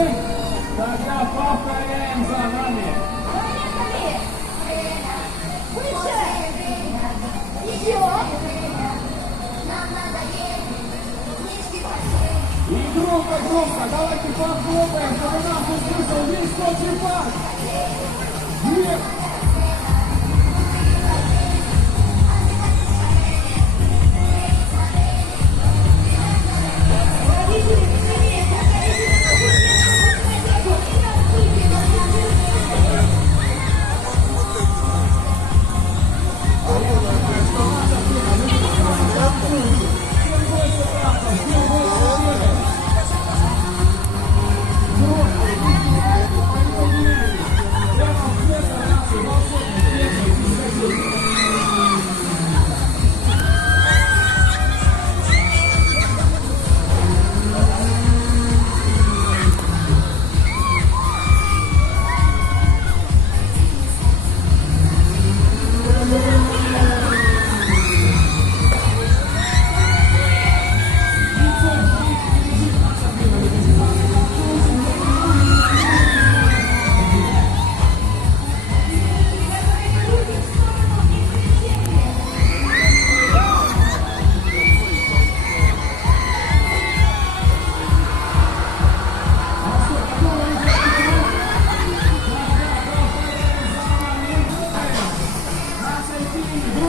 Тогда повторяем за нами. Выше! Идем! И громко, давайте похлопаем, чтобы нас услышал весь Сочи парк. Вверх!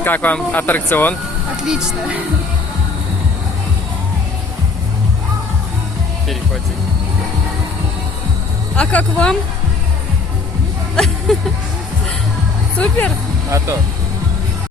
Как вам аттракцион? Отлично. Переходик. А как вам? Супер? А то.